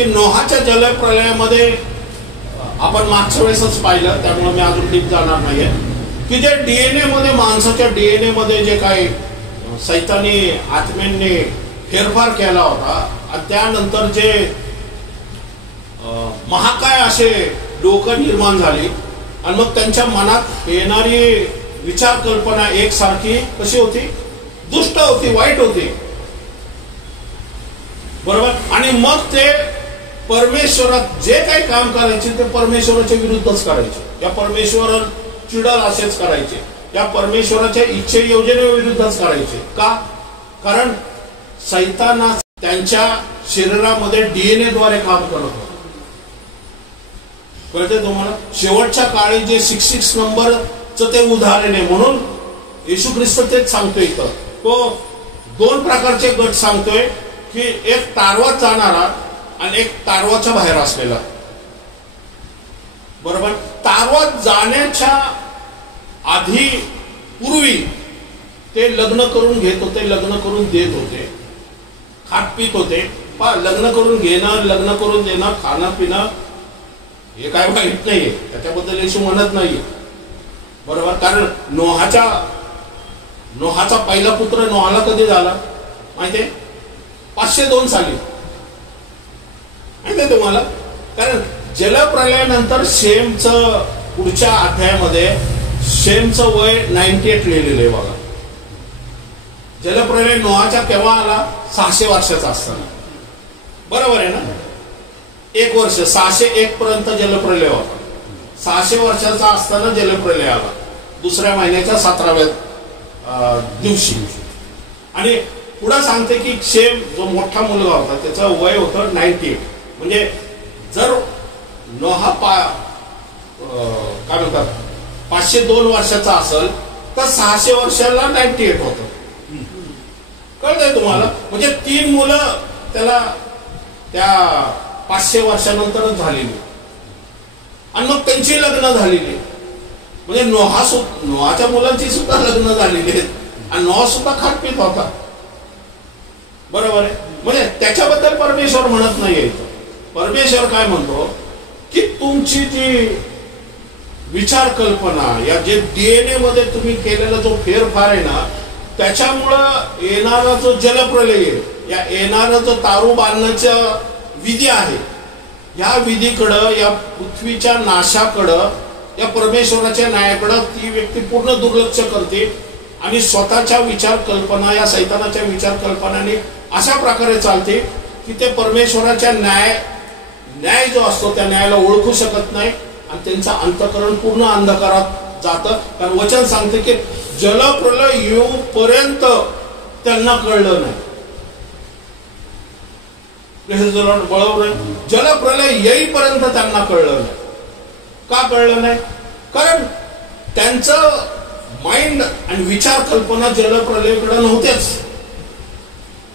की नोहाच्या जलप्रलयामध्ये आपण मागच्या वेळेसच पाहिलं, त्यामुळे मी अजून डीप जाणार नाहीये, की जे डीएनए मध्ये, माणसाच्या डीएनए मध्ये जे काही सैतानी आत्म्यांनी फेरफार केला होता आणि त्यानंतर जे महाकाय असे डोकं निर्माण झाली आणि मग त्यांच्या मनात येणारी विचार कल्पना एकसारखी कशी होती, दुष्ट होती, वाईट होती, बरोबर. आणि मग ते परमेश्वरात जे काही काम करायचे ते परमेश्वराच्या विरुद्धच करायचे. या परमेश्वर चिडल असेच करायचे, या परमेश्वराच्या इच्छे योजनेविरुद्धच करायचे. का? कारण सैताना त्यांच्या शरीरामध्ये डीएनए द्वारे काम करत होतं. कळते तुम्हाला? शेवटच्या काळी जे 66 नंबरचं ते उदाहरण आहे. म्हणून येशू ख्रिस्त तेच सांगतोय इथं. तो 2 प्रकारचे गट सांगतोय, की एक तारवात जाणारा आणि एक तारवाच्या बाहेर असलेला, बरोबर. तारवात जाण्याच्या आधी पूर्वी ते लग्न करून घेत होते, लग्न करून देत होते, खात पित होते. लग्न करून घेणं, लग्न करून देणं, खाणं पिणं हे काय वाईट नाहीये, त्याच्याबद्दल येशू म्हणत नाहीये, बरोबर. कारण नोहाचा पहिला पुत्र नोहाला कधी झाला माहितीये? 502 साली, माहितीये तुम्हाला? कारण जलप्रलयानंतर शेमचं पुढच्या अध्यायामध्ये शेमचं वय 98 लिहिलेलं आहे बघा. जलप्रलय नोहाच्या केव्हा आला? 600 वर्षाचा असताना, बरोबर आहे ना? 1 वर्ष, 601 पर्यंत जलप्रलय होता. 600 वर्षाचा असताना जलप्रलय आला, दुसऱ्या महिन्याच्या 17व्या दिवशी. आणि पुढे सांगते की शेम जो मोठा मुलगा होता त्याचं वय होतं 98. म्हणजे जर नोहा काय म्हणतात 502 वर्षाचा असेल तर 600 वर्षाला 98 होतं. कळतंय तुम्हाला? म्हणजे 3 मुलं त्याला त्या 500 वर्षानंतरच झालेली आणि मग त्यांची लग्न झालेली. म्हणजे नोहाच्या मुलांची सुद्धा लग्न झालेली आहेत आणि नोहा सुद्धा खात पित होता, बरोबर आहे. म्हणजे त्याच्याबद्दल परमेश्वर म्हणत नाहीये. परमेश्वर काय म्हणतो की तुमची जी विचार कल्पना, या जे डीएनए मध्ये तुम्ही केलेला जो फेरफार आहे ना, त्याच्यामुळं येणारा जो जलप्रलय आहे, या येणारा जो तारू बांधण्याचा विधी आहे, या विधीकडं, या पृथ्वीच्या नाशाकडं, या परमेश्वराच्या न्यायाकडं ती व्यक्ती पूर्ण दुर्लक्ष करते आणि स्वतःच्या विचार कल्पना, या सैतानाच्या विचार कल्पनाने अशा प्रकारे चालते की ते परमेश्वराच्या न्याय जो असतो त्या न्यायाला ओळखू शकत नाही आणि त्यांचं अंतःकरण पूर्ण अंधकारात जातं. कारण वचन सांगते की जलप्रलय येऊपर्यंत त्यांना कळलं नाही. बरोबर, जलप्रलय येईपर्यंत त्यांना कळलं नाही. का कळलं नाही? कारण त्यांचं माइंड आणि विचार कल्पना जलप्रलयाकडे नव्हत्याच.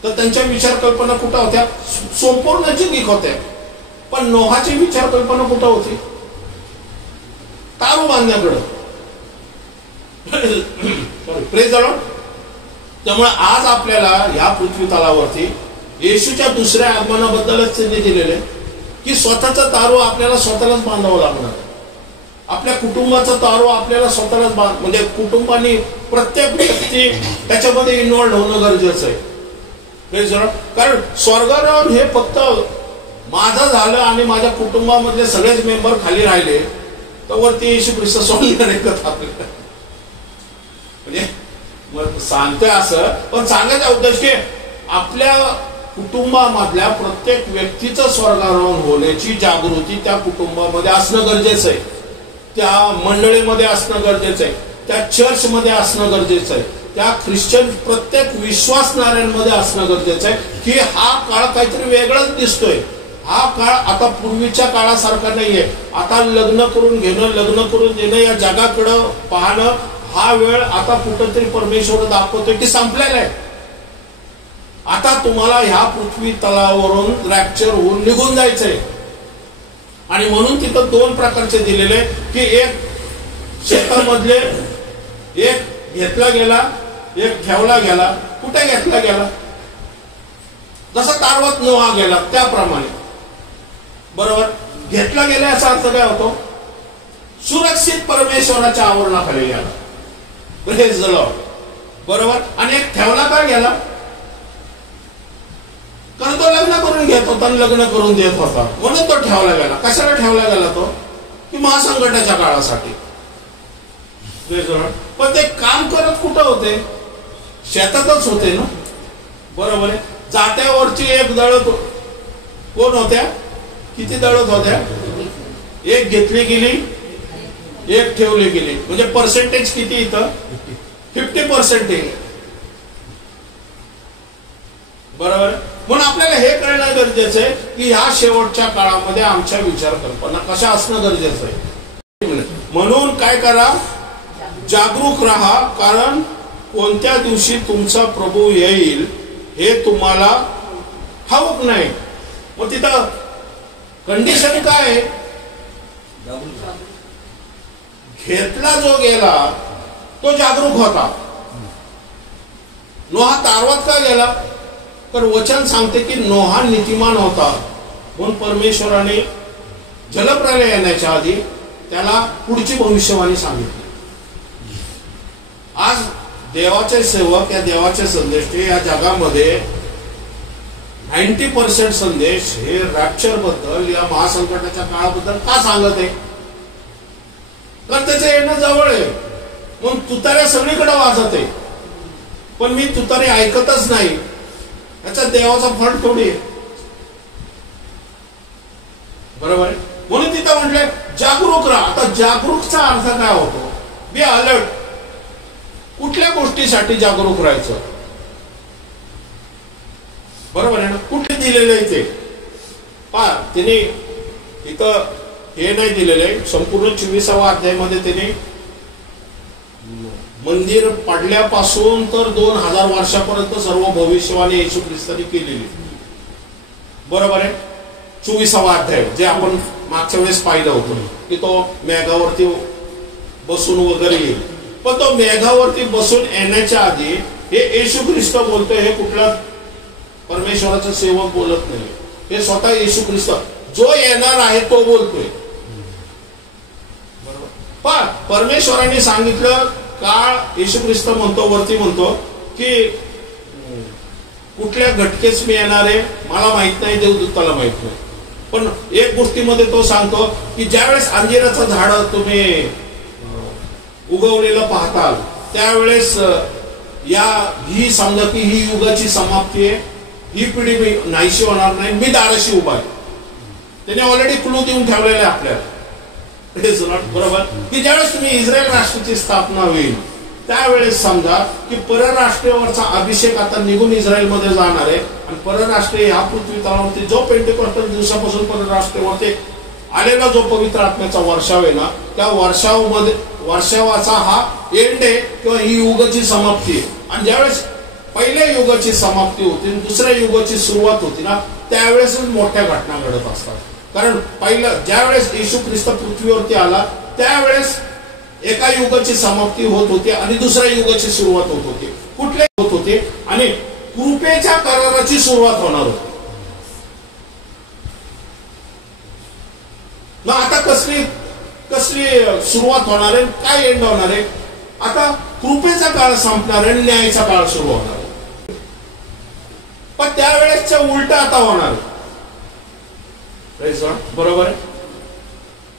तर त्यांच्या विचार कल्पना कुठं होत्या? संपूर्ण जगिक होत्या. पण नोहाची विचार कल्पना कुठं होती? तारू बांधण्याकडं. Praise the Lord. त्यामुळे आज आपल्याला या पृथ्वी तलावरती येशूच्या दुसऱ्या आगमनाबद्दलच त्यांनी दिलेले की स्वतःचा तारू आपल्याला स्वतःलाच बांधावं लागणार. आपल्या कुटुंबाचा तारू आपल्याला स्वतःलाच म्हणजे कुटुंबाने प्रत्येक व्यक्ती त्याच्यामध्ये इन्व्हॉल्व्ह होणं गरजेचं आहे. कारण स्वर्गारोहण हे फक्त माझं झालं आणि माझ्या कुटुंबामधले सगळेच मेंबर खाली राहिले तर वरती येशू ख्रिस्त सोडणार आहे का आपल्याला? म्हणजे सांगतोय असं, पण सांगायचा उद्देश की आपल्या कुटुंबामधल्या प्रत्येक व्यक्तीचं स्वर्गारोहण होण्याची जागृती त्या कुटुंबामध्ये असणं गरजेचं आहे, त्या मंडळीमध्ये असणं गरजेचं आहे, त्या चर्चमध्ये असणं गरजेचं आहे, त्या ख्रिश्चन प्रत्येक विश्वासणाऱ्यांमध्ये असणं गरजेचं आहे की हा काळ काहीतरी वेगळाच दिसतोय. हा काळ आता पूर्वीच्या काळासारखा नाहीये. आता लग्न करून घेणं, लग्न करून देणं, या जगाकडं पाहणं, हा वेळ आता कुठंतरी परमेश्वर दाखवतोय की संपलेला आहे. आता तुम्हाला ह्या पृथ्वी तलावरून रॅप्चर होऊन निघून जायचंय. आणि म्हणून तिथं 2 प्रकारचे दिलेले की एक शेतामधले, एक घेतला गेला, एक ठेवला गेला. कुठे घेतला गेला? जसा तारवात नोहा गेला त्याप्रमाणे. बरोबर. घेतला गेला याचा अर्थ काय होतो? सुरक्षित परमेश्वराच्या आवरणाखाली गेला. Praise the Lord. बरोबर. आणि एक ठेवला काय गेला? कारण तो लग्न करून घेत होता आणि लग्न करून देत होता, म्हणून तो ठेवला गेला. कशाला ठेवला गेला तो? की महासंकटाच्या काळासाठी. पण ते काम करत कुठं होते? शेतातच होते ना. बरोबर आहे. जात्यावरची एक दळत कोण होत्या? किती दळत होत्या? एक घेतली गेली, एक ठेवली गेली. म्हणजे पर्सेंटेज किती इथं? 50%. बरोबर. म्हणून आपल्याला हे कळणं गरजेचं आहे की ह्या शेवटच्या काळामध्ये आमच्या विचार कल्पना कशा असणं गरजेचं आहे. म्हणून काय करा? जागरूक राहा, कारण कोणत्या दिवशी तुमचा प्रभू येईल हे तुम्हाला ठाऊक नाही. मग तिथं कंडिशन काय आहे? घेतला जो गेला तो जागरूक होता. नोहा तारवत का गेला? तर वचन सांगते की नोहा नीतिमान होता, म्हणून परमेश्वराने जलप्रलय येण्याच्या आधी त्याला पुढची भविष्यवाणी सांगितली. आज देवाचे सेवक या देवाचे संदेश या जगामध्ये 90% संदेश हे रॅप्चर बद्दल या महासंकटाच्या काळाबद्दल का सांगत आहे? कारण त्याचं येणं जवळ आहे. म्हणून तुताऱ्या सगळीकडे वाजत आहे, पण मी तुतारी ऐकतच नाही. याचा देवाचा फळ थोडी आहे. बरोबर आहे. म्हणून तिथं म्हटलंय जागरूक राहा. आता जागरूकचा अर्थ काय होतो? Be alert. कुठल्या गोष्टीसाठी जागरूक राहायचं? बरोबर आहे ना. कुठे दिलेलं आहे ते पहा. तिने इथं हे नाही दिलेलं आहे. संपूर्ण 24व्या अध्यायामध्ये तिने मंदिर पडल्यापासून तर 2000 वर्षापर्यंत सर्व भविष्यवाणी येशू ख्रिस्ताने केलेली. बरोबर आहे. 24वा अध्याय जे आपण मागच्या वेळेस पाहिलं होतं की तो मेघावरती बसून वगैरे येईल. पण तो मेघावरती बसून येण्याच्या आधी हे येशू ख्रिस्त बोलतोय. हे कुठला परमेश्वराचा सेवक बोलत नाही. हे स्वतः येशू ख्रिस्त जो येणार आहे तो बोलतोय. बरोबर. पण परमेश्वराने सांगितलं काळ येशू ख्रिस्त म्हणतो, वरती म्हणतो की कुठल्या घटकेच मी येणार आहे मला माहित नाही, देवदूताला माहित नाही. पण एक गोष्टीमध्ये तो सांगतो की ज्यावेळेस अंजिराचं झाड तुम्ही उगवलेलं पाहताल त्यावेळेस ही समजा की ही युगाची समाप्ती आहे. ही पिढी मी नाहीशी होणार नाही. मी दाराशी उभा आहे. त्याने ऑलरेडी क्लू देऊन ठेवलेले आपल्याला. It is not. बरोबर. की ज्यावेळेस तुम्ही इस्रायल राष्ट्राची स्थापना होईल त्यावेळेस समजा की परराष्ट्रीयवरचा अभिषेक आता निघून इस्रायलमध्ये जाणार आहे. आणि परराष्ट्रीय ह्या पृथ्वी तळावरती जो पेंटेकॉस्टल दिवसापासून परराष्ट्रीयवरती आलेला जो पवित्र आत्म्याचा वर्षाव आहे ना, त्या वर्षावाचा हा एंड आहे किंवा ही युगाची समाप्ती आहे. आणि ज्यावेळेस पहिल्या युगाची समाप्ती होती, दुसऱ्या युगाची सुरुवात होती ना, त्यावेळेस मोठ्या घटना घडत असतात. कारण पहिलं ज्यावेळेस येशू ख्रिस्त पृथ्वीवरती आला त्यावेळेस एका युगाची समाप्ती होत होती आणि दुसऱ्या युगाची सुरुवात होत होती. कुठले होत होते? आणि कृपेच्या कराराची सुरुवात होणार होती. मग आता कसली सुरुवात होणार आहे? काय एंड होणार आहे? आता कृपेचा काळ संपणार आहे, न्यायाचा काळ सुरू होणार आहे. पण त्यावेळेसच्या उलट आता होणार आहे. बरोबर आहे.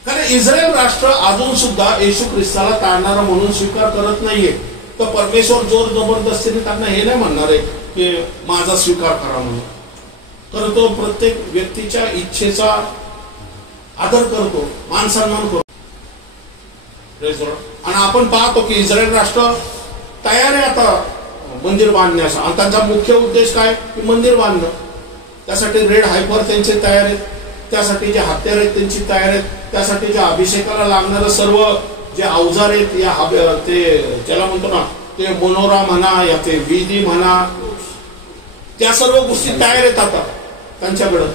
कारण इस्रायल राष्ट्र अजून सुद्धा येशू ख्रिस्ताला तारणारा म्हणून स्वीकार करत नाहीये. तर परमेश्वर जोर जबरदस्तीने त्यांना हे नाही म्हणणार आहे की माझा स्वीकार करा म्हणून. तर तो प्रत्येक व्यक्तीच्या इच्छेचा आदर करतो, मान सन्मान करतो. आणि आपण पाहतो की इस्रायल राष्ट्र तयार आहे आता मंदिर बांधण्याचा. आणि त्यांचा मुख्य उद्देश काय? की मंदिर बांधणं. त्यासाठी रेड हायपर त्यांचे तयार आहेत, त्यासाठी जे हत्यार आहेत त्यांची तयार आहेत, त्यासाठी जे अभिषेकाला लागणारं सर्व जे अवजार आहेत या ते ज्याला म्हणतो ना ते मनोरा म्हणा या ते विधी म्हणा, त्या सर्व गोष्टी तयार आहेत आता त्यांच्याकडं.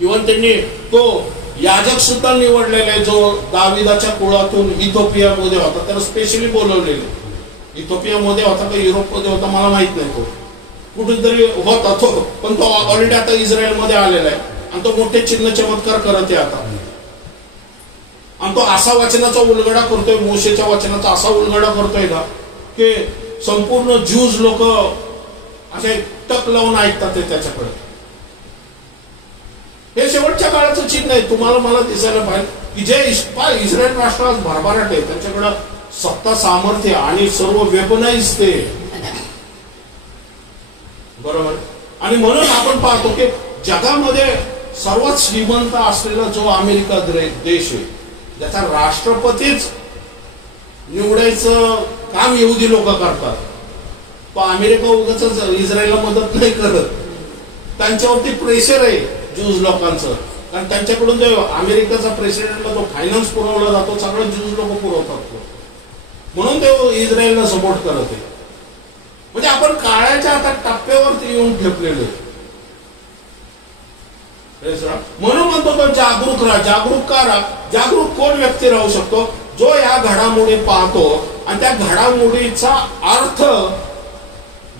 इव्हन त्यांनी तो याजक सुद्धा निवडलेला आहे जो दाविदाच्या कुळातून इथिओपियामध्ये होता. त्याला स्पेशली बोलवलेले. इथिओपियामध्ये होता का युरोपमध्ये होता मला माहित नाही. तो कुठेतरी होता तो, पण तो ऑलरेडी आता इस्रायलमध्ये आलेला आहे. आणि तो मोठे चिन्ह चमत्कार करत आहे आता. आणि तो असा वचनाचा उलगडा करतोय, मोशेच्या वचनाचा असा उलगडा करतोय का की संपूर्ण ज्यूज लोक असे टक लावून ऐकतात ते त्याच्याकडे. हे शेवटच्या काळाचं चिन्ह आहे. तुम्हाला मला दिसायला पाहिजे की जे इस्रायल राष्ट्र आज भरभराट आहे, त्यांच्याकडं सत्ता सामर्थ्य आणि सर्व वेपनाइज ते, बरोबर. आणि म्हणून आपण पाहतो की जगामध्ये सर्वात श्रीमंत असलेला जो अमेरिका देश आहे, ज्याचा राष्ट्रपतीच निवडायचं काम यहुदी लोक करतात, तो अमेरिका उगाच इस्रायलला मदत नाही करत. त्यांच्यावरती प्रेशर आहे ज्यूज लोकांचं, कारण त्यांच्याकडून जो अमेरिकेचा प्रेसिडेंटला जो फायनान्स पुरवला जातो सगळं ज्यूज लोक पुरवतात, म्हणून ते इस्रायलला सपोर्ट करत आहे. म्हणजे आपण काळाच्या आता टप्प्यावरती येऊन ठेपलेलो आहे. म्हणून म्हणतो तो जागरूक राहा. जागरूक का राहा? जागरूक कोण व्यक्ती राहू शकतो? जो या घडामोडी पाहतो आणि त्या घडामोडीचा अर्थ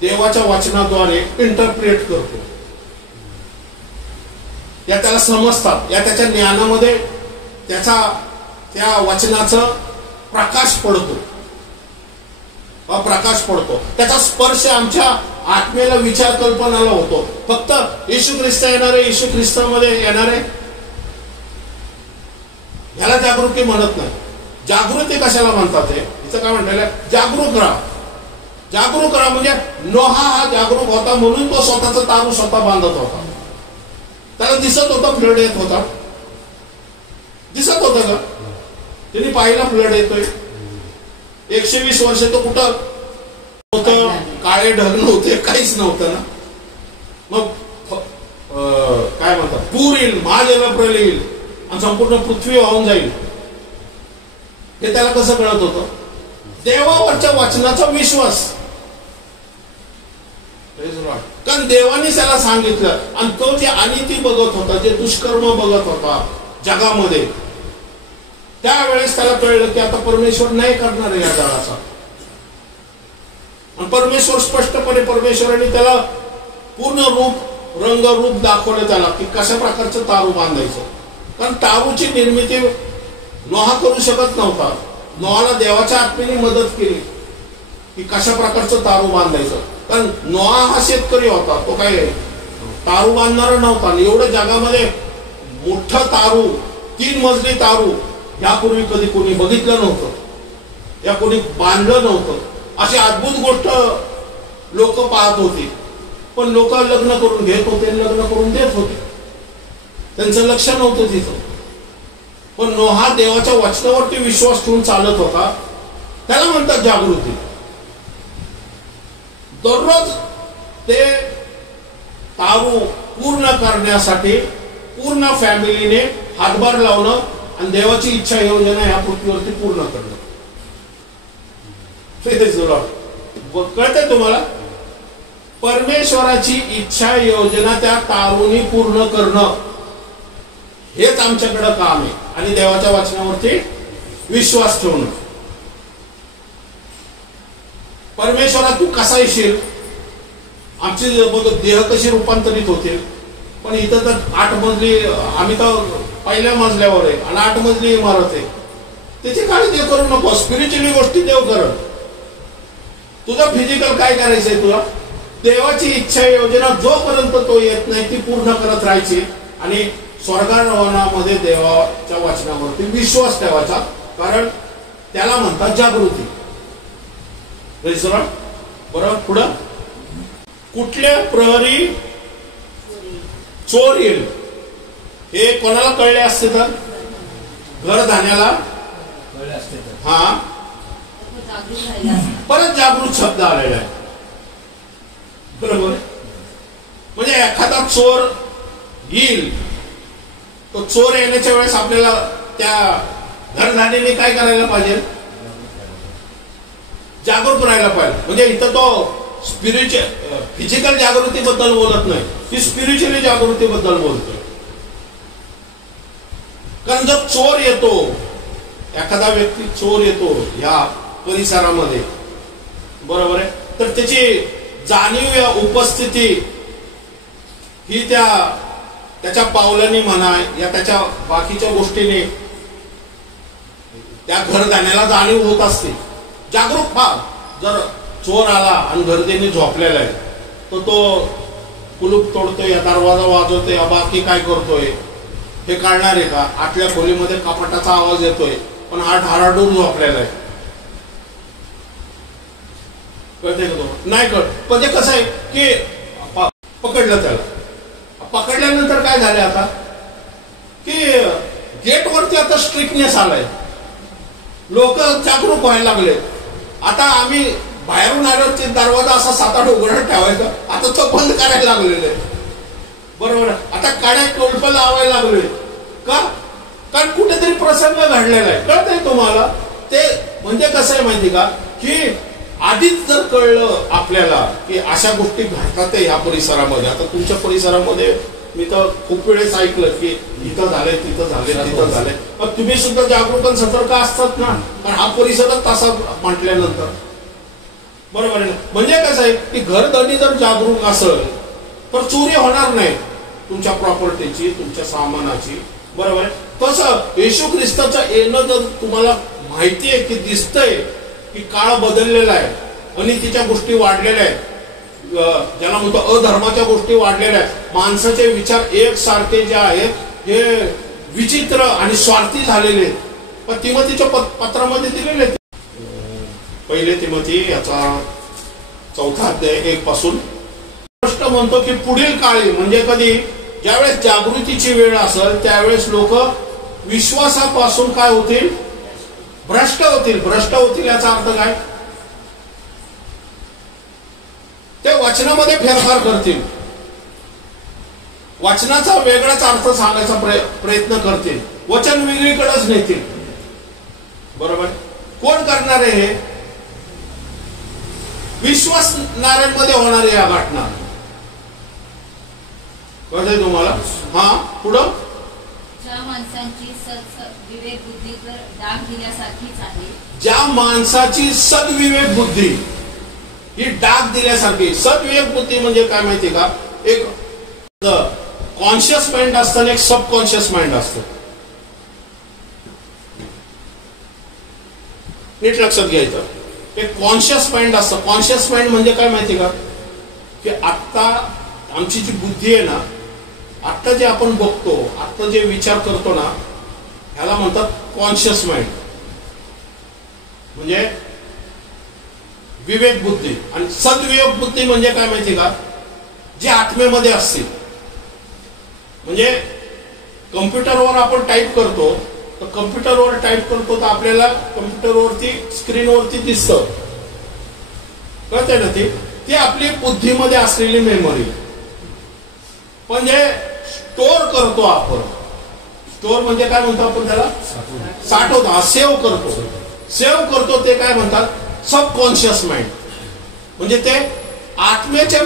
देवाच्या वचनाद्वारे इंटरप्रिट करतो. या त्याला समजतात, या त्याच्या ज्ञानामध्ये त्या वचनाचा प्रकाश पडतो, प्रकाश पडतो. त्याचा स्पर्श आमच्या आत्मेला, विचार कल्पनाला होतो. फक्त येशू ख्रिस्त येणारे, येशू ख्रिस्तामध्ये येणारे ह्याला जागृती म्हणत नाही. जागृती कशाला म्हणतात? इथं काय म्हणतात? जागरूक राहा. जागरूक राहा म्हणजे नोहा हा जागरूक होता म्हणून तो स्वतःचा तारू स्वतः बांधत होता. त्याला दिसत होता फ्लड येत होता, दिसत होतं का? त्यांनी पाहिला फ्लड येतोय. 120 वर्ष तो कुठं होतं? काळे ढग नव्हते, काहीच नव्हतं ना. मग काय म्हणतात? पूर येईल, महाजलप्रलय येईल आणि संपूर्ण पृथ्वी वाहून जाईल. हे त्याला कसं कळत होतं? देवावरच्या वचनाचा विश्वास. कारण देवाने त्याला सांगितलं. आणि तो जे अनिती बघत होता, जे दुष्कर्म बघत होता जगामध्ये, त्यावेळेस त्याला कळलं की आता परमेश्वर नाही करणार आहे या जगाचा. आणि परमेश्वर स्पष्टपणे, परमेश्वराने त्याला पूर्ण रंगरूप दाखवलं त्याला की कशा प्रकारचं तारू बांधायचं. कारण तारूची निर्मिती नोहा करू शकत नव्हता. नोहाला देवाच्या आत्म्याने मदत केली की कशा प्रकारचं तारू बांधायचं. कारण नोहा हा शेतकरी होता, तो काय तारू बांधणारा नव्हता. एवढं जगामध्ये मोठं तारू, 3 मजली तारू यापूर्वी कधी कोणी बघितलं नव्हतं, या कोणी बांधलं नव्हतं. अशी अद्भुत गोष्ट लोक पाहत होती. पण लोक लग्न करून घेत होते, लग्न करून देत होते, त्यांचं लक्ष नव्हतं तिथं. पण नोहा देवाच्या वचनावरती विश्वास ठेवून चालत होता. त्याला म्हणतात जागृती. दररोज ते तारू पूर्ण करण्यासाठी पूर्ण फॅमिलीने हातभार लावणं आणि देवाची इच्छा योजना ह्या पृथ्वीवरती पूर्ण करणं. कळतंय तुम्हाला? परमेश्वराची इच्छा योजना त्या तारूनी पूर्ण करणं हेच आमच्याकडे काम आहे. आणि देवाच्या वचनावरती विश्वास ठेवणं. परमेश्वरा तू कसा येशील? आमची देह कशी रूपांतरित होतील? पण इथं तर 8 मजली, आम्ही तर पहिल्या मजल्यावर आहे आणि 8 मजली इमारत आहे. त्याची काळजी देव करू नको. स्पिरिच्युअली गोष्टी देव करत. तुझं फिजिकल काय करायचंय? तुला देवाची इच्छा योजना जोपर्यंत तो येत नाही ती पूर्ण करत राहायची आणि स्वर्गारोहणामध्ये देवाच्या वचनावरती विश्वास ठेवायचा. कारण त्याला म्हणतात जागृती. बरोबर. पुढं कुठल्या प्रहरी चोर येईल हे कोणाला कळले असते तर? घर धान्याला कळले असते तर. हा, परत जागृत शब्द आलेला आहे. बरोबर. म्हणजे एखादा चोर येईल, तो चोर येण्याच्या वेळेस आपल्याला त्या घरधान्याने काय करायला पाहिजे? जागरूक राहायला पाहिजे. म्हणजे इथं तो स्पिरिच्युअल फिजिकल जागृती बद्दल बोलत नाही, ती स्पिरिच्युअली जागृती बद्दल बोलतोय. कारण जर चोर येतो, एखादा व्यक्ती चोर येतो या परिसरामध्ये, बरोबर आहे, तर त्याची जाणीव या उपस्थिती ही त्या त्याच्या पावलांनी म्हणा या त्याच्या बाकीच्या गोष्टीने त्या घरदाण्याला जाणीव होत असते. जागरूक पहा, जर चोर आला आणि गर्दीने झोपलेला आहे तर तो कुलूप तोडतोय, दरवाजा वाजवतोय, बाकी काय करतोय हे कळणार आहे का? आतल्या खोलीमध्ये कपाटाचा आवाज येतोय पण हा ढाराडूर झोपलेला आहे. कळतंय का? तो नाही कळत. पण ते कसं आहे की पकडलं त्याला. पकडल्यानंतर काय झालं आता की गेटवरती आता स्ट्रिक्टनेस आलाय, लोक जागरूक व्हायला लागले. आता आम्ही बाहेरून आल्यावरती दरवाजा असा 7-8 उघडा ठेवायचा, आता तो बंद करायला लागलेला आहे. बरोबर. आता काड्या कोलप लावायला लागले का? कारण कुठेतरी प्रसंग घडलेला आहे. कळतंय तुम्हाला? ते म्हणजे कसं आहे माहिती का की आधीच जर कळलं आपल्याला की अशा गोष्टी घडतात ह्या परिसरामध्ये. आता तुमच्या परिसरामध्ये मी तर खूप वेळेस ऐकलं की इथं झालंय, तिथं झालंय, तिथं झालंय. पण तुम्ही सुद्धा जागरूक आणि सतर्क असतात ना, कारण हा परिसरच तसा म्हटल्यानंतर. बरोबर आहे ना? म्हणजे कसं आहे की घरधनी जर जागरूक असेल तर चोरी होणार नाही तुमच्या प्रॉपर्टीची, तुमच्या सामानाची. बरोबर आहे. तसं येशू ख्रिस्ताचं येणं जर तुम्हाला माहिती आहे की दिसतंय की काळ बदललेला आहे, अनितीच्या गोष्टी वाढलेल्या आहेत, ज्याला म्हणतो अधर्माच्या गोष्टी वाढलेल्या आहेत, माणसाचे विचार एकसारखे जे आहेत हे विचित्र आणि स्वार्थी झालेले आहेत. पण तिमोथीच्या पत्रामध्ये दिलेले आहेत. पहिले तिमोथी याचा 4 अध्याय 1 पासून स्पष्ट म्हणतो की पुढील काळी म्हणजे कधी, ज्यावेळेस जागृतीची वेळ असेल त्यावेळेस लोक विश्वासापासून काय होतील? भ्रष्ट होतील. भ्रष्ट होतील याचा अर्थ काय? ते वचनामध्ये फेरफार करतील, वचनाचा वेगळाच अर्थ सांगायचा प्रयत्न करतील, वचन वेगळीकडेच नेतील. बरोबर. कोण करणार आहे हे? विश्वासणाऱ्यांमध्ये होणारी या घटना. कळतंय तुम्हाला? हा पुढं. ज्या माणसांची सद्विवेक बुद्धी तर डाग दिल्यासारखीच आहे. ज्या माणसाची सद्विवेक बुद्धी ही डाग दिल्यासारखी. सद्विवेक बुद्धी म्हणजे काय माहिती का? एक कॉन्शियस माइंड असतं आणि एक सबकॉन्शियस माइंड असतं. नीट लक्षात घ्यायचं. एक कॉन्शियस माइंड असतं. कॉन्शियस माइंड म्हणजे काय माहिती का की आत्ता आमची जी बुद्धी आहे ना, आत्ता जे आपण बघतो, आत्ता जे विचार करतो ना, ह्याला म्हणतात कॉन्शियस माइंड म्हणजे विवेक बुद्धी. आणि सद्विवेक बुद्धी म्हणजे काय माहिती का? जे आत्मेमध्ये असते. म्हणजे कम्प्युटरवर आपण टाईप करतो तर कम्प्युटरवर टाईप करतो तर आपल्याला कम्प्युटरवरती स्क्रीनवरती दिसतं. कळतंय ना? ती आपली बुद्धीमध्ये असलेली मेमरी. म्हणजे स्टोअर करतो आपण. स्टोअर म्हणजे काय म्हणतो आपण त्याला? साठवतो. सेव्ह करतो. सेव्ह करतो ते काय म्हणतात? Subconscious mind. म्हणजे ते आत्म्याच्या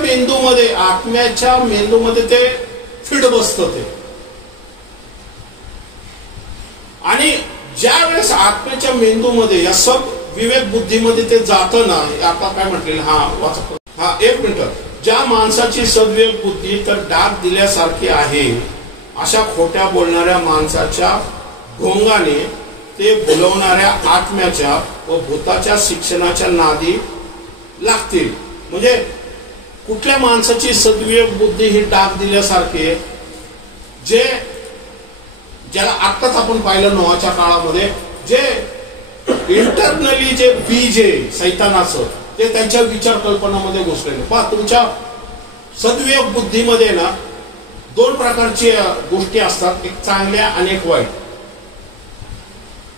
मेंदूमध्ये ते फिट बसतं ते. आणि ज्या वेळेस आत्म्याच्या मेंदूमध्ये या सब विवेक बुद्धीमध्ये ते जातं ना, आता काय म्हटलेलं? हा 1 मिनिट. ज्या माणसाची सद्विवेक बुद्धी तर डाग दिल्यासारखी आहे, अशा खोट्या बोलणाऱ्या माणसाच्या ढोंगाने ते भुलवणाऱ्या आत्म्याच्या व भूताच्या शिक्षणाच्या नादी लागतील. म्हणजे कुठल्या माणसाची सद्विवेक बुद्धी ही डाग दिल्यासारखी आहे? ज्याला आत्ताच आपण पाहिलं नोआच्या काळामध्ये, जे इंटरनली जे बीज आहे सैतानाचं, ते त्यांच्या विचार कल्पनामध्ये घुसलेले. पहा, तुमच्या सद्विवेक बुद्धीमध्ये ना 2 प्रकारची गोष्टी असतात, एक चांगल्या आणि एक वाईट.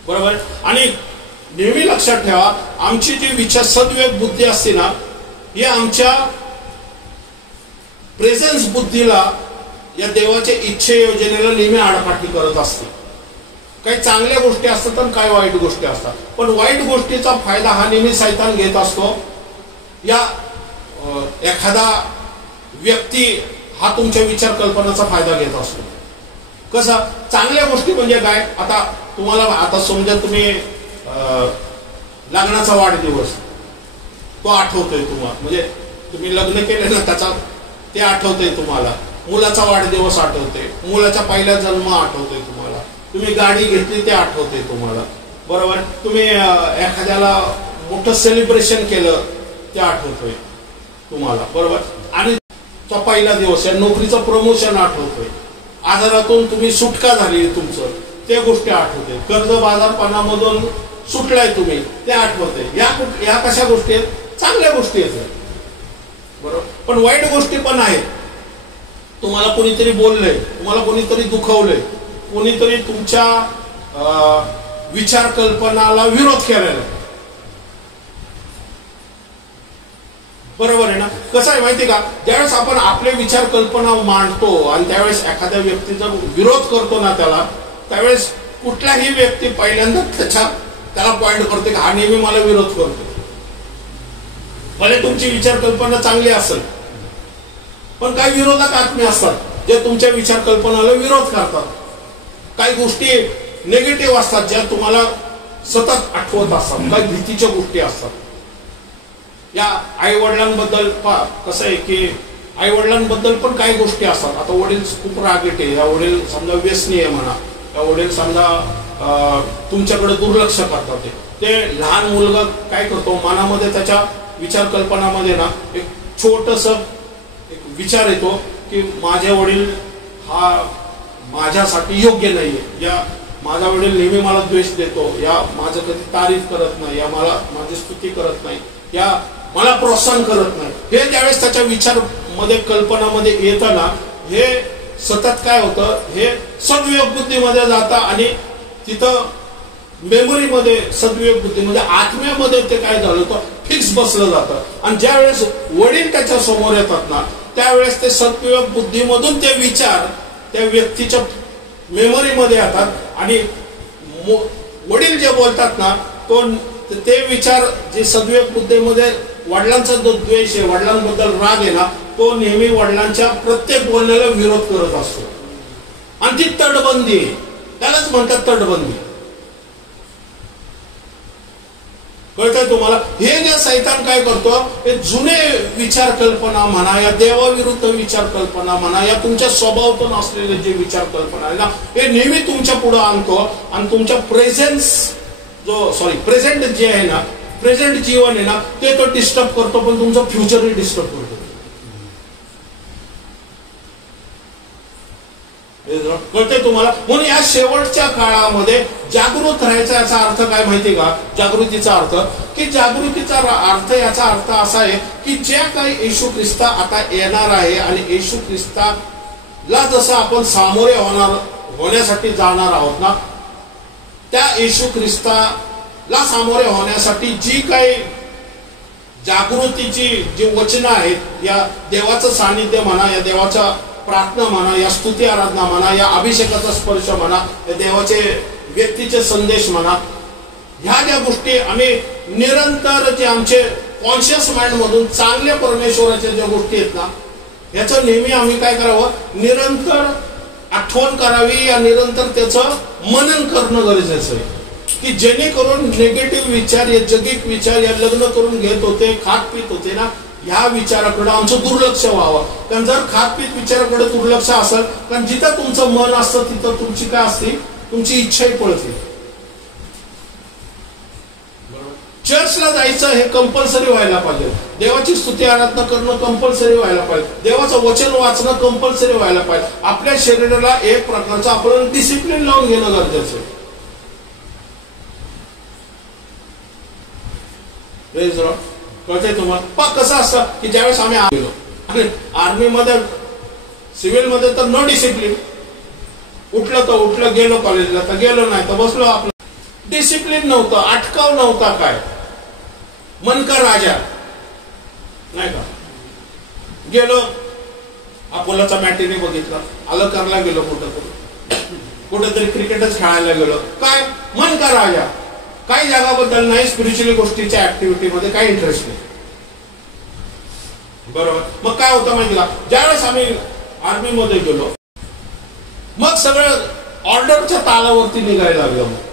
बरोबर. आणि नेहमी लक्षात ठेवा, आमची जी विचार सद्विवेक बुद्धी असते ना, ही आमच्या प्रेझेन्स बुद्धीला, या देवाच्या इच्छे योजनेला नेहमी आडकाठी करत असते. काही चांगल्या गोष्टी असतात आणि काही वाईट गोष्टी असतात. पण वाईट गोष्टीचा फायदा हा नेहमी सैतान घेत असतो. या एखादा व्यक्ती हा तुमच्या विचार कल्पनाचा फायदा घेत असतो. कसा? चांगल्या गोष्टी म्हणजे काय? आता तुम्हाला, आता समजा तुम्ही लग्नाचा वाढदिवस तो आठवतोय तुम्हाला, म्हणजे तुम्ही लग्न केले ना त्याचा ते आठवतंय तुम्हाला. मुलाचा वाढदिवस आठवते, मुलाचा पहिला जन्म आठवतोय तुम्हाला, तुम्ही गाडी घेतली ते आठवते तुम्हाला, बरोबर, तुम्ही एखाद्याला मोठं सेलिब्रेशन केलं ते आठवतोय तुम्हाला, बरोबर, आणि तो पहिला दिवस आहे, नोकरीचं प्रमोशन आठवतोय, आजारातून तुम्ही सुटका झाली तुमचं ते गोष्टी आठवते, कर्ज बाजारपणामधून सुटलाय तुम्ही ते आठवते. या कशा गोष्टी आहेत? चांगल्या गोष्टी आहेत, बरोबर. पण वाईट गोष्टी पण आहेत. तुम्हाला कोणीतरी बोललंय, तुम्हाला कोणीतरी दुखवलंय, कोणीतरी तुमच्या विचार कल्पनाला विरोध केलेला, बरोबर आहे ना. कसं आहे माहिती का, ज्यावेळेस आपण आपले विचार कल्पना मांडतो आणि त्यावेळेस एखाद्या व्यक्तीचा विरोध करतो ना त्यावेळेस कुठलाही व्यक्ती पहिल्यांदा त्याला पॉइंट करते की हा नेहमी मला विरोध करतो. भले तुमची विचार कल्पना चांगली असेल, पण काही विरोधक आत्मे असतात जे तुमच्या विचार कल्पनाला विरोध करतात. काही गोष्टी निगेटिव्ह असतात ज्या तुम्हाला सतत आठवत असतात, काही भीतीच्या गोष्टी असतात. या आई वडिलांबद्दल कसं आहे की आई वडिलांबद्दल पण काही गोष्टी असतात. आता वडील खूप रागीट आहे, या वडील समजा व्यसनी आहे म्हणा, या वडील समजा तुमच्याकडे दुर्लक्ष करतात. ते लहान मुलगा काय करतो, मनामध्ये त्याच्या विचार कल्पनामध्ये ना एक छोटस एक विचार येतो की माझे वडील हा माझ्यासाठी योग्य नाहीये, या माझा वडील नेहमी मला द्वेष देतो, या माझं कधी तारीफ करत नाही, या मला माझी स्तुती करत नाही, या मला प्रोत्साहन करत नाही. हे ज्यावेळेस त्याच्या विचार मध्ये कल्पनामध्ये येतं ना, हे सतत काय होतं, हे सद्विवेक बुद्धीमध्ये जातं आणि तिथं मेमरीमध्ये सद्विवेक बुद्धीमध्ये आत्म्यामध्ये ते काय झालं होतं फिक्स बसलं जातं. आणि ज्यावेळेस वडील त्याच्या समोर येतात ना, त्यावेळेस ते सद्विवेक बुद्धीमधून ते विचार त्या व्यक्तीच्या मेमरीमध्ये येतात आणि वडील जे बोलतात ना ते विचार जे सद्विवेक बुद्धीमध्ये वडिलांचा जो द्वेष आहे, वडिलांबद्दल राग आहे ना, तो नेहमी वडिलांच्या प्रत्येक बोलण्याला विरोध करत असतो. आणि ती तटबंदी आहे, त्यालाच म्हणतात तटबंदी. कळतंय तुम्हाला? हे जे सैतान काय करतो, हे जुने विचार कल्पना म्हणा, या देवाविरुद्ध विचार कल्पना म्हणा, या तुमच्या स्वभावातून असलेले जे विचार कल्पना आहे ना, हे नेहमी तुमच्या पुढे आणतो आणि तुमच्या प्रेझेंट जे आहे ना, प्रेझेंट जीवन आहे ना, ते तो डिस्टर्ब करतो, पण तुमचं फ्युचरही डिस्टर्ब करतो. कळते तुम्हाला? म्हणून या शेवटच्या काळामध्ये जागृत राहायचा याचा अर्थ काय माहिती का? जागृतीचा अर्थ की जागृतीचा अर्थ याचा अर्थ असा आहे की जे काही येशू ख्रिस्त आता येणार आहे आणि येशू ख्रिस्ताला जसं आपण सामोरे होण्यासाठी जाणार आहोत ना, त्या येशू ख्रिस्ताला सामोरे होण्यासाठी जी काही जागृतीची जी वचनं आहेत, या देवाचं सानिध्य म्हणा, या देवाचा प्रार्थना म्हणा, या स्तुती आराधना म्हणा, या अभिषेकाचा स्पर्श म्हणा, या देवाचे व्यक्तीचे संदेश म्हणा, ह्या ज्या गोष्टी आम्ही निरंतर जे आमचे कॉन्शियस माइंड मधून चांगल्या परमेश्वराच्या ज्या गोष्टी आहेत ना, याचं नेहमी आम्ही काय करावं, निरंतर आठवण करावी, या निरंतर त्याचं मनन करणं गरजेचं आहे की जेणेकरून निगेटिव्ह विचार, या जगिक विचार, या लग्न करून घेत होते, खात पित होते ना, ह्या विचाराकडे आमचं दुर्लक्ष व्हावं. कारण जर खातपीत विचाराकडे दुर्लक्ष असेल, कारण जिथं तुमचं मन असतं तिथं तुमची काय असते, तुमची इच्छाही पळते. चर्चला जायचं हे कंपल्सरी व्हायला पाहिजे, देवाची स्तुती आराधना करणं कंपल्सरी व्हायला पाहिजे, देवाचं वचन वाचणं कंपल्सरी व्हायला पाहिजे. आपल्या शरीराला एक प्रकारचं आपण डिसिप्लिन लावून घेणं गरजेचं आहे. कळतंय तुम्हाला? पण कसं असतं की ज्यावेळेस आम्ही गेलो आणि आर्मीमध्ये सिव्हिलमध्ये तर नो डिसिप्लिन, उठलं तर उठलं, गेलो कॉलेजला तर गेलो, नाही तर बसलो. आपलं डिसिप्लिन नव्हतं, अटकाव नव्हता, काय मन का राजा नाही का. गेलो, अपोलोचा मॅटिनी बघितला, आलं करला गेलो, कुठेतरी क्रिकेटच खेळायला गेलो, काय मन का राजा. काही जगाबद्दल नाही, स्पिरिच्युअल गोष्टीच्या ऍक्टिव्हिटीमध्ये काही इंटरेस्ट नाही, बरोबर. मग काय होतं माहिती का, ज्यावेळेस आम्ही आर्मीमध्ये गेलो, मग सगळं ऑर्डरच्या तालावरती निघायला लागलं. मग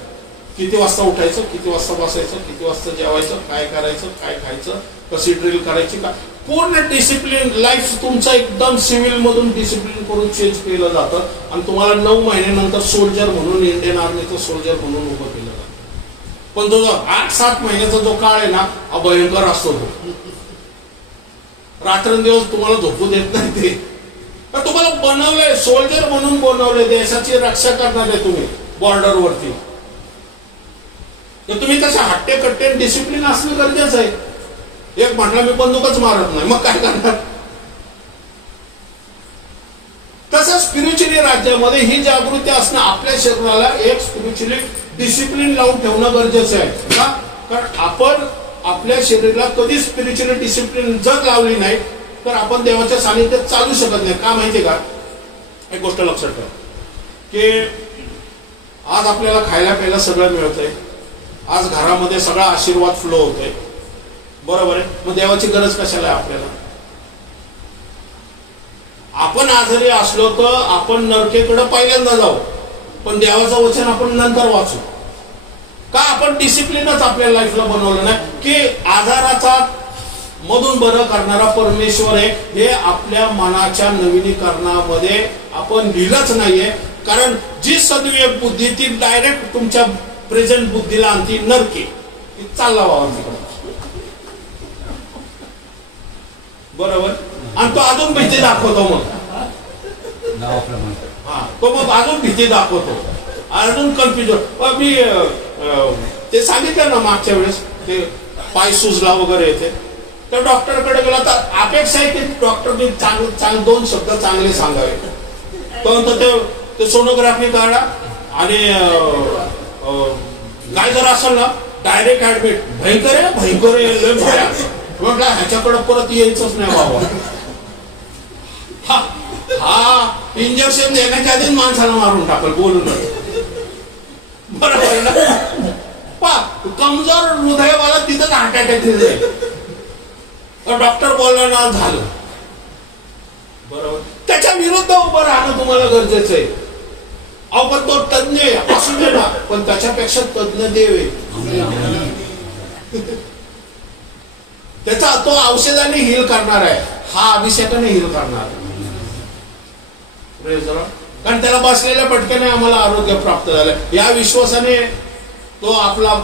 किती वाजता उठायचं, किती वाजता बसायचं, किती वाजता जेवायचं, काय करायचं, काय खायचं, कशी ड्रिल करायची, का पूर्ण डिसिप्लिन लाईफ तुमचं एकदम सिव्हिल मधून डिसिप्लिन करून चेंज केलं जातं आणि तुम्हाला 9 महिन्यानंतर सोल्जर म्हणून इंडियन आर्मीचं सोल्जर म्हणून उभं केलं जातं. पण तो 8-7 महिन्याचा जो काळ आहे ना हा भयंकर असतो. तो रात्रंदिवस तुम्हाला झोपू देत नाही ते. पण तुम्हाला बनवलंय सोल्जर म्हणून बनवलंय, देशाची रक्षा करणार आहे तुम्ही बॉर्डरवरती. तर तुम्ही तसे हट्टे कट्टे डिसिप्लिन असणं गरजेचं आहे. एक म्हटलं मी बंदूकच मारत नाही, मग काय करणार? तसं स्पिरिच्युअली राज्यामध्ये ही जागृती असणं, आपल्या शरीराला एक स्पिरिच्युअली डिसिप्लिन लावून ठेवणं गरजेचं आहे. का? कारण आपण आपल्या शरीराला कधी स्पिरिच्युअली डिसिप्लिन जर लावली नाही तर आपण देवाच्या सानिध्यात चालू शकत नाही. का माहितीये का? एक गोष्ट लक्षात ठेवा की आज आपल्याला खायला प्यायला सगळं मिळतंय, आज घरामध्ये सगळा आशीर्वाद फ्लो होतोय, बरोबर आहे. मग देवाची गरज कशाला आहे आपल्याला? आपण आजारी असलो तर आपण नरकेकडे पहिल्यांदा जाऊ, पण देवाचं वचन आपण नंतर वाचू. का? आपण डिसिप्लिनच आपल्या लाईफला बनवलं नाही की आजाराचा मधून बरं करणारा परमेश्वर आहे हे आपल्या मनाच्या नवीनीकरणामध्ये आपण लिहिलंच नाहीये. कारण जी सद्विवेक बुद्धी ती डायरेक्ट तुमच्या प्रेझेंट बुद्धीला आणती नरके, चालला व्हावा बरोबर. आणि तो अजून भीती दाखवतो. मग तो मग अजून भीती दाखवतो, अजून कन्फ्युजन. मी ते सांगितलं ना मागच्या वेळेस ते पाय सुजला वगैरे येते, तर डॉक्टरकडे गेला तर अपेक्षा आहे की डॉक्टरने चांगले 2 शब्द चांगले सांगावे. तर ते सोनोग्राफी काढा आणि काय जर असेल ना डायरेक्ट ऍडमिट. भयंकर आहे, भयंकर आहे. म्हटलं ह्याच्याकडे परत यायचंच नाही बाबा. हा इंजेक्शन देण्याच्या आधीच माणसाला मारून टाकल बोलून. बरोबर आहे ना? कमजोर हृदयवाला तिथंच हार्ट अटॅक जाईल. डॉक्टर बोलला ना झालं, बरोबर. त्याच्या विरुद्ध उभं राहणं तुम्हाला गरजेचं आहे. अहो पण तो तज्ञ आहे असू दे ना, पण त्याच्यापेक्षा तज्ञ देव आहे. त्याचा तो औषधाने हील करणार आहे, हा अभिषेकाने हील करणार आहे. कारण त्याला बसलेल्या पटक्याने आम्हाला आरोग्य प्राप्त झालं. या विश्वासाने तो आपला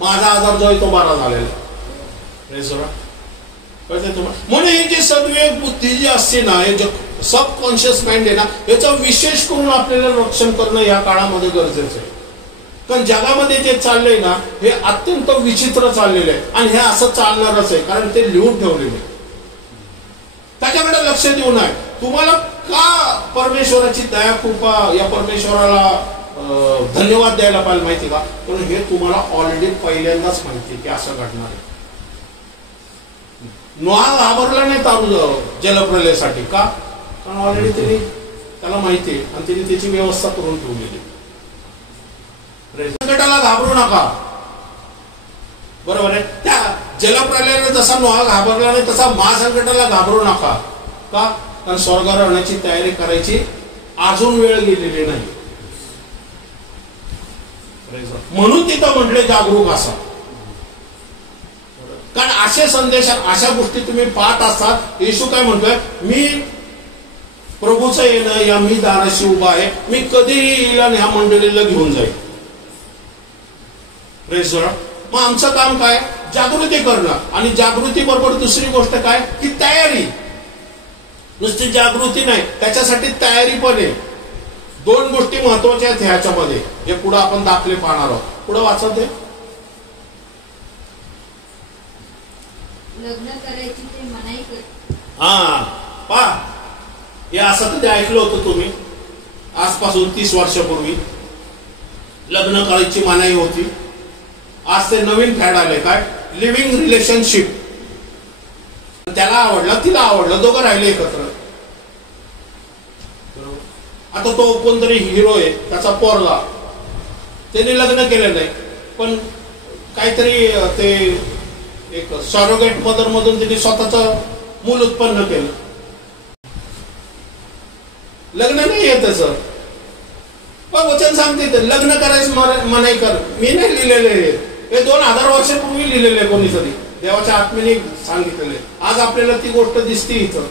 माझा आजार जो आहे तो बरा झालेला. म्हणून ही जी सद्विवेक बुद्धी जी असते ना, हे सबकॉन्शियस माइंड आहे ना, याचं विशेष करून आपल्याला रक्षण करणं या काळामध्ये गरजेचं आहे. कारण जगामध्ये जे चाललंय ना हे अत्यंत विचित्र चाललेलं आहे आणि हे असं चालणारच आहे. कारण ते लिहून ठेवलेले, त्याच्याकडे लक्ष देऊ नये. तुम्हाला का परमेश्वराची दया कृपा, या परमेश्वराला धन्यवाद द्यायला पाहिजे माहिती का? कारण हे तुम्हाला ऑलरेडी पहिल्यांदाच माहिती की असं घडणार आहे. नोहा घाबरला नाही तारू जलप्रलयासाठी. का? कारण ऑलरेडी त्याला माहिती आहे आणि तिने त्याची व्यवस्था करून ठेवलेली. संकटाला घाबरू नका, बरोबर आहे. त्या जलप्रलयाला जसा नोहा घाबरला नाही तसा महासंकटाला घाबरू नका. का? कारण स्वर्गावर राहण्याची तयारी करायची अजून वेळ गेलेली नाही. म्हणून तिथं म्हटले जागरूक असा. कारण असे संदेश, अशा गोष्टी तुम्ही पाहत असतात. येशू काय म्हणतोय? मी प्रभूचं येणं या मी दाराशी उभा आहे, मी कधीही येईल आणि ह्या मंडळीला घेऊन जाईल. मग आमचं काम काय? जागृती करणं. आणि जागृती बरोबर दुसरी गोष्ट काय की तयारी. नुसती जागृती नाही, त्याच्यासाठी तयारी पण आहे. 2 गोष्टी महत्वाच्या आहेत ह्याच्यामध्ये, जे पुढे आपण दाखले पाहणार आहोत. पुढे वाचत आहे. लग्न करायची ते मनाई कर. पहा, हे असं कधी ऐकलं होतं तुम्ही? आजपासून 30 वर्षापूर्वी लग्न करायची मनाई होती. आज ते नवीन फॅड आले. काय? Living relationship. त्याला आवडलं, तिला आवडलं, दोघं राहिले एकत्र. आता तो कोणतरी हिरो आहे, त्याचा पोरगा, त्याने लग्न केलं नाही, पण काहीतरी ते एक सरोगेट मदर मधून त्यांनी स्वतःचं मूल उत्पन्न केलं. लग्न नाही आहे त्याचं, पण वचन सांगते लग्न करायचं मनाई कर. मी नाही लिहिलेले हे 2000 वर्षापूर्वी लिहिलेले कोणीतरी. देवाच्या आत्म्याने सांगितलेलं आहे. आज आपल्याला ती गोष्ट दिसते इथं.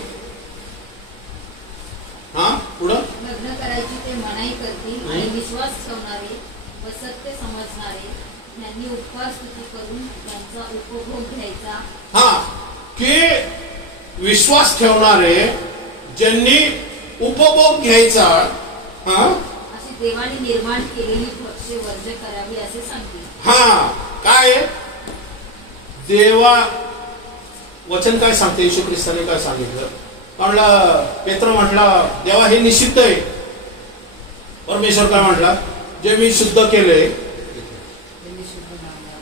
हा पुढं लग्न करायची ते मनाई करतील आणि विश्वास ठेवणारे व सत्य समजणारे यांनी उपकार स्तुती करून त्यांचा उपभोग घ्यायचा. हा की विश्वास ठेवणारे ज्यांनी उपभोग घ्यायचा, हा अशी देवाने निर्माण केलेली भक्ष्य वर्ज करावी असे सांगतील. हा काय देवा वचन काय सांगते, येशू ख्रिस्ताने काय सांगितलं म्हणलं, पेत्र म्हटला देवा हे निषिद्ध आहे. परमेश्वर काय म्हटला, जे मी शुद्ध केलंय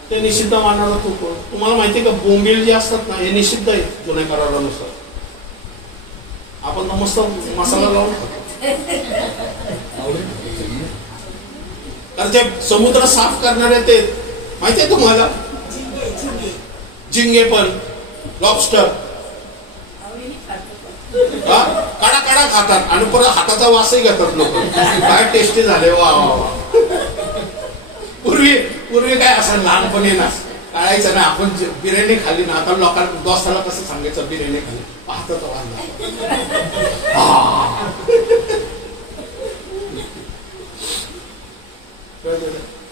ते निषिद्ध मानणारा तू कोण? तुम्हाला माहिती का बोंबील जे असतात ना हे निषिद्ध आहे जुन्या करारानुसार. आपण तर मस्त मसाला लावून कारण ते समुद्र साफ करणारे ते माहितीये तुम्हाला, झिंगे पण, लॉबस्टर काढा काढा खातात आणि परत हाताचा वासही घेतात लोक. काय टेस्टी झाले वा वा वा. पूर्वी काय असं लहानपणी ना कळायचं ना, आपण बिर्याणी खाल्ली ना, आता लोकांना दोस्ताला कसं सांगायचं बिर्याणी खाल्ली, पाहतो तो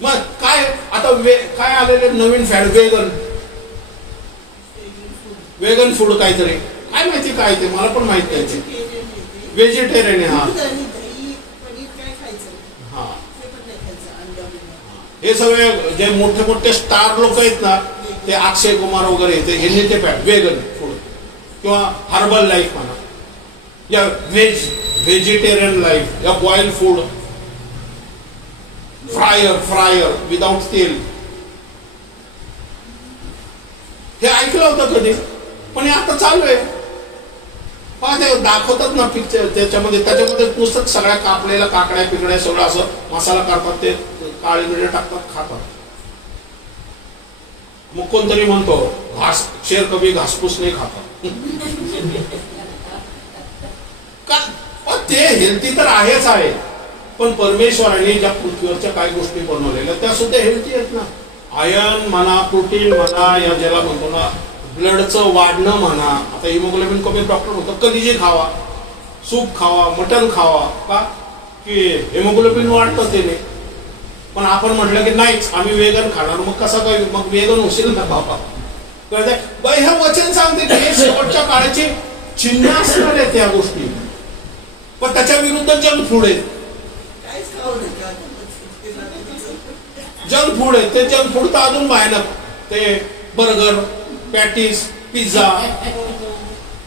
मग काय आता काय आलेले नवीन फॅड, वेगन फूड काहीतरी, काय माहिती काय ते, मला पण माहित नाही ते. व्हेजिटेरियन आहे. हा हे सगळे जे मोठे मोठे स्टार लोक आहेत ना, ते अक्षय कुमार वगैरे हे ते फॅड वेगन फूड किंवा हर्बल लाईफ म्हणा, या व्हेजिटेरियन लाईफ, या बॉइल फूड, फ्रायर विदाउट तेल, हे ऐकलं होतं कधी? पण हे आता चालू आहे. पहा ते दाखवतात ना पिक्चर, त्याच्यामध्ये नुसतं सगळ्या कापलेल्या काकड्या पिकड्या सगळं असं मसाला करतात, ते काळे मिरे टाकतात, खातात. मग कोणतरी म्हणतो शेर कभी घासपूस नाही खाता. ते हेल्थी तर आहेच आहे, पण परमेश्वराने ज्या पृथ्वीवरच्या काही गोष्टी बनवलेल्या त्या सुद्धा हेल्थी आहेत ना. आयर्न म्हणा, प्रोटीन म्हणा, या ज्याला म्हणतो ना ब्लडचं वाढणं म्हणा. आता हिमोग्लोबिन कमी डॉक्टर म्हणतो कलिजे खावा, सूप खावा, मटण खावा, का की हिमोग्लोबिन वाढतं त्याने. पण आपण म्हटलं की नाहीच आम्ही वेगन खाणार, मग कसं काय, मग वेगन होशील ना बाबा. कळतंय हे वचन सांगते की हे शेवटच्या काळाची चिन्ह असणार आहे त्या गोष्टी, पण त्याच्या विरुद्ध जंक फूड आहे. जंक फूड आहे ते, जंक फूड तर अजून भयानक. ते बर्गर, पॅटीस, पिझ्झा,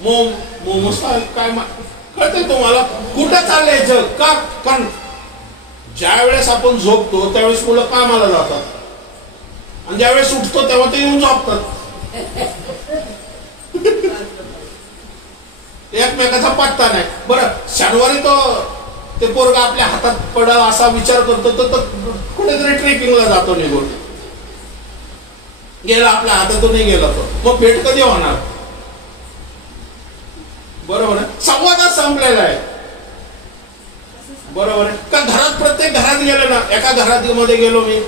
मोमोस काय कळतंय तुम्हाला कुठं चाललंय जग? का? कारण ज्या वेळेस आपण झोपतो त्यावेळेस मुलं कामाला जातात आणि ज्यावेळेस उठतो तेव्हा ते येऊन झोपतात. एकमेकाचा पत्ता नाही. बरं शनिवारी तो ते पोरगा आपल्या हातात पडा असा विचार करतो तर कुठेतरी ट्रेकिंगला जातो, निघून गेला आपल्या हातातून नाही गेला तो, मग भेट कधी होणार? बरोबर आहे, संवादच संपलेला आहे. बरोबर आहे का? घरात प्रत्येक घरात गेलो ना, एका घरात मध्ये गेलो मी,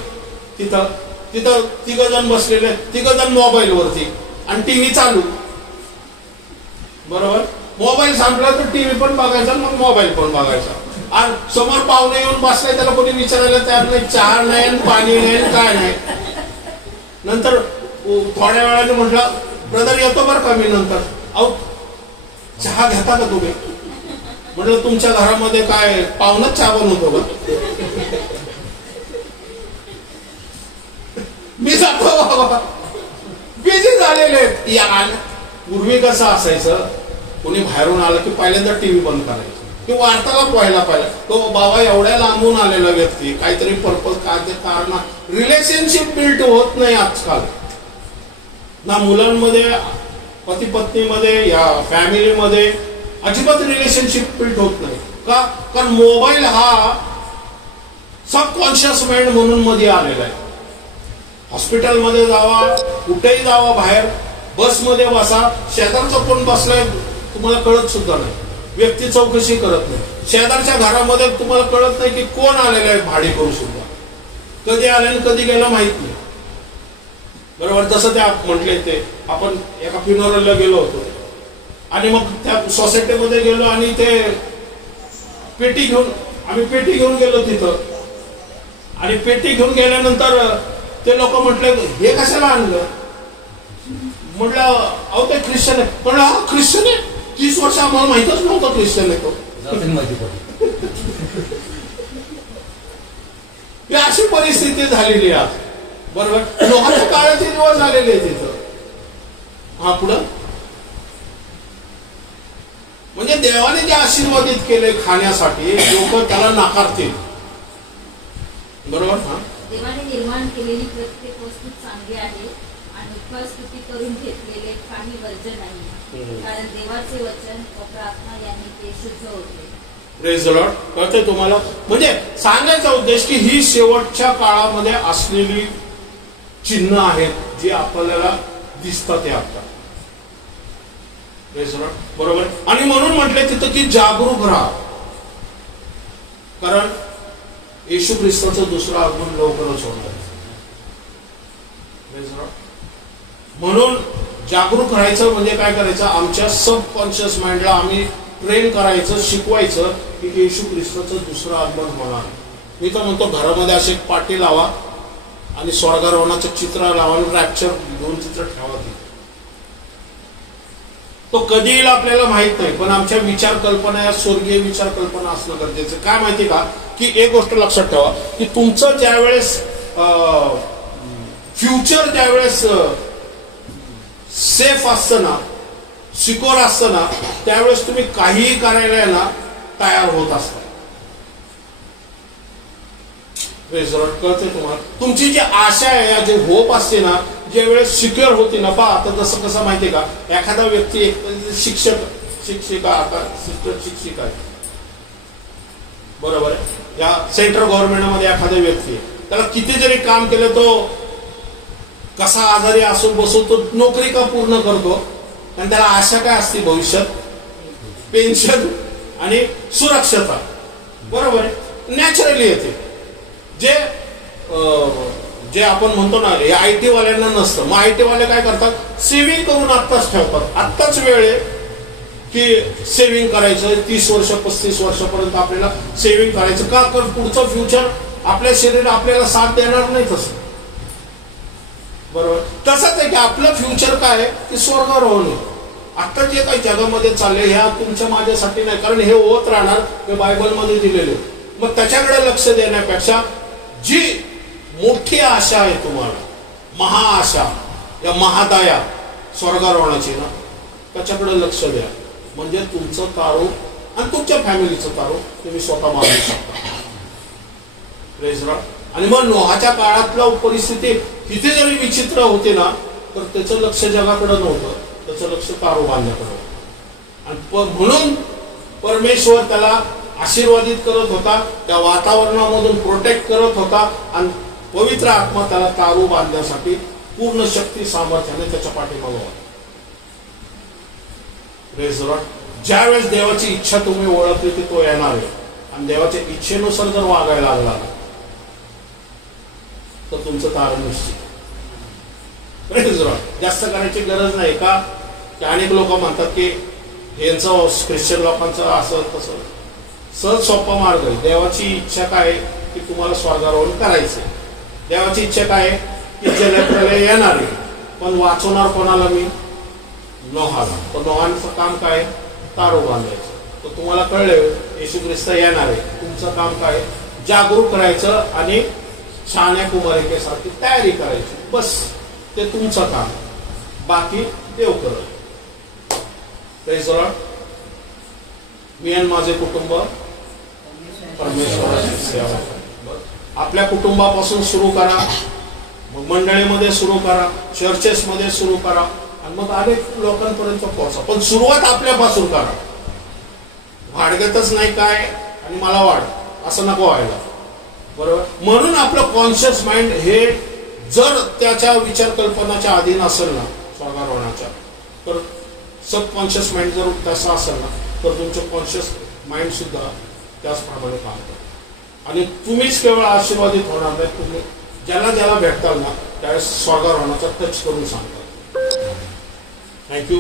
तिथं तिघ जण बसलेले, तिघ जण मोबाईल वरती आणि टीव्ही चालू. बरोबर, मोबाईल संपला तर टीव्ही पण बघायचा, मग मोबाईल पण बघायचा. आणि समोर पाहुणे येऊन बसलाय, त्याला कोणी विचारायला तयार नाही, चहा नाही, पाणी नाही, काय नाही. नंतर थोड्या वेळाने म्हटलं ब्रदर येतो बरं का मी नंतर. अहो चहा घेता का तुम्ही? म्हटलं तुमच्या घरामध्ये काय पाहुणच चहा बनवतो का? मी जातो बाबा, बिझी झालेले. पूर्वी कसं असायचं, कोणी बाहेरून आलं की पहिल्यांदा टीव्ही बंद करायचं की वार्तालाप व्हायला पाहिजे. तो बाबा एवढ्या लांबून आलेला व्यक्ती काहीतरी पर्पज काय कारण, रिलेशनशिप बिल्ड होत नाही आजकाल ना मुलांमध्ये, पती पत्नीमध्ये, या फॅमिलीमध्ये अजिबात रिलेशनशिप बिल्ड होत नाही. का? कारण मोबाईल हा सबकॉन्शियस माइंड म्हणून मध्ये आलेला आहे. हॉस्पिटलमध्ये जावा, कुठेही जावा, बाहेर बसमध्ये बसा, शेजारचा कोण बसलाय तुम्हाला कळत सुद्धा नाही, व्यक्ती चौकशी करत नाही. शेजारच्या घरामध्ये तुम्हाला कळत नाही की कोण आलेलं आहे भाडे करू सुद्धा, कधी आले आणि कधी गेला माहित नाही. बरोबर. तसं त्या म्हटले ते आपण एका फ्युनरलला गेलो होतो आणि मग त्या सोसायटीमध्ये गेलो आणि ते आम्ही पेटी घेऊन गेलो तिथं आणि पेटी घेऊन गेल्यानंतर ते लोक म्हटले हे कशाला आणलं. म्हटलं अहो ते ख्रिश्चन आहे. पण हा ख्रिश्चन आहे. 30 वर्ष आम्हाला माहितच नव्हतं ख्रिश्चन आहे तो. अशी परिस्थिती झालेली आहे बरोबर. लोकांच्या काळाचे दिवस झालेले आहे तिथं. हा पुढं म्हणजे देवाने जे आशीर्वादित केले खाण्यासाठी लोक त्याला नाकारतील बरोबर. हा देवाने निर्माण केलेली प्रत्येक वस्तू चांगली आहे आणि उपवासस्तुती करून घेतलेले काही वर्ज्य नाही, कारण देवाचे वचन व प्रार्थना यांनी ते शुद्ध होते. Praise the Lord. कळतंय तुम्हाला. म्हणजे सांगायचा उद्देश की ही शेवटच्या काळामध्ये असलेली चिन्ह आहेत जी आपल्याला दिसतात ते आता. Praise the Lord. बरोबर. आणि म्हणून म्हटले तिथं की जागरूक राहा, कारण येशू ख्रिस्ताचं दुसरं आगमन लवकरच होणार आहे. म्हणून जागरूक राहायचं म्हणजे काय करायचं, आमच्या सबकॉन्शियस माइंडला आम्ही ट्रेन करायचं, शिकवायचं की येशू ख्रिस्ताचं दुसरं आगमन होणार. मी तर म्हणतो घरामध्ये असे पाटी लावा आणि स्वर्गारोहणाचं चित्र लावा आणि रॅप्चर घेऊन चित्र ठेवा. तो कधी येईल आपल्याला माहित नाही, पण आमच्या विचार कल्पना या स्वर्गीय विचार कल्पना असणं गरजेचं. काय माहिती का की एक गोष्ट लक्षात ठेवा की तुमचं ज्यावेळेस फ्युचर ज्यावेळेस सेफ असतं ना, सिक्युअर असतं ना, त्यावेळेस तुम्ही काहीही करायला ना तयार होत असता. कळते तुम्हाला. तुमची जी आशा आहे, जी होप असते ना, ज्या वेळेस सिक्युअर होती ना. पहा आता जसं कसं माहितीये का, एखादा व्यक्ती एक शिक्षिका आता शिक्षिका आहे बरोबर आहे. या सेंट्रल गव्हर्नमेंटमध्ये एखादा व्यक्ती आहे, त्याला किती जरी काम केलं तो कसा आजारी असो बसो तो नोकरी का पूर्ण करतो. आणि त्याला आशा काय असते भविष्यात, पेन्शन आणि सुरक्षता बरोबर आहे. नॅचरली येते. जे आपण म्हणतो ना हे आयटी वाल्यांना नसतं. मग आयटी वाले काय करतात, सेव्हिंग करून आत्ताच ठेवतात. आत्ताच वेळ आहे की सेव्हिंग करायचं. 30 वर्ष 35 वर्षापर्यंत आपल्याला सेव्हिंग करायचं का, तर पुढचं फ्युचर आपल्या शरीर आपल्याला साथ देणार नाही तसं बरोबर. तसंच आहे की आपलं फ्युचर काय आहे की स्वर्गारोहण आहे. आता जे काही जगामध्ये चालले ह्या तुमच्या माझ्यासाठी नाही, कारण हे होत राहणार, हे बायबलमध्ये दिलेले. मग त्याच्याकडे लक्ष देण्यापेक्षा जी मोठी आशा आहे तुम्हाला, महाआशा या महादाया स्वर्गारोहणाची ना, त्याच्याकडे लक्ष द्या. म्हणजे तुमचं तारू आणि तुमच्या फॅमिलीचं तारू तुम्ही स्वतः मारू शकता. Praise Lord. आणि मग नोहाच्या काळातला परिस्थिती किती जरी विचित्र होती ना, तर त्याचं लक्ष जगाकडे नव्हतं, त्याचं लक्ष तारू बांधण्याकडे. आणि म्हणून परमेश्वर त्याला आशीर्वादित करत होता, त्या वातावरणामधून प्रोटेक्ट करत होता आणि पवित्र आत्मा त्याला तारू बांधण्यासाठी पूर्ण शक्ती सामर्थ्याने त्याच्या पाठीमागे होता. Praise Lord. ज्यावेळेस देवाची इच्छा तुम्ही ओळखली की तो येणार आहे आणि देवाच्या इच्छेनुसार जर वागायला लागला तर तुमचं तारण निश्चित. Praise Lord. जास्त करायची गरज नाही का, की अनेक लोक म्हणतात की यांचं ख्रिश्चन लोकांचं असं तसं. सहज सोपा मार्ग आहे. देवाची इच्छा काय की तुम्हाला स्वर्गारोहण करायचंय. देवाची इच्छा काय की जलप्रलय येणार आहे, पण वाचवणार कोणाला मी, नोहाला. तर नोहाचं काम काय, तारू बांधायचं. तर तुम्हाला कळलं येशू ख्रिस्त येणार आहे. तुमचं काम काय, जागरूक करायचं आणि शहाण्या कुमारिकेसारखी तयारी करायची. बस ते तुमचं काम, बाकी देव करत. Praise the Lord. मी आणि माझे कुटुंब परमेश्वराची सेवा. आपल्या कुटुंबापासून सुरू करा, मग मंडळीमध्ये सुरू करा, चर्चेसमध्ये सुरू करा आणि मग अनेक लोकांपर्यंत पोहोचा. पण सुरुवात आपल्यापासून करा. भाडगतच नाही काय आणि मला वाढ असं नको व्हायला बरोबर. म्हणून आपलं कॉन्शियस माइंड हे जर त्याच्या विचार कल्पनाच्या अधीन असेल ना स्वर्गारोहणाच्या, तर सबकॉन्शियस माइंड जर तसा असेल ना, तर तुमचं कॉन्शियस माइंड सुद्धा त्याचप्रमाणे काम करतं. आणि तुम्हीच केवळ आशीर्वादित होणार नाही, तुम्ही ज्याला ज्याला भेटताल ना त्यावेळेस स्वर्गारोहणाचा टच करून सांगतात. थँक्यू.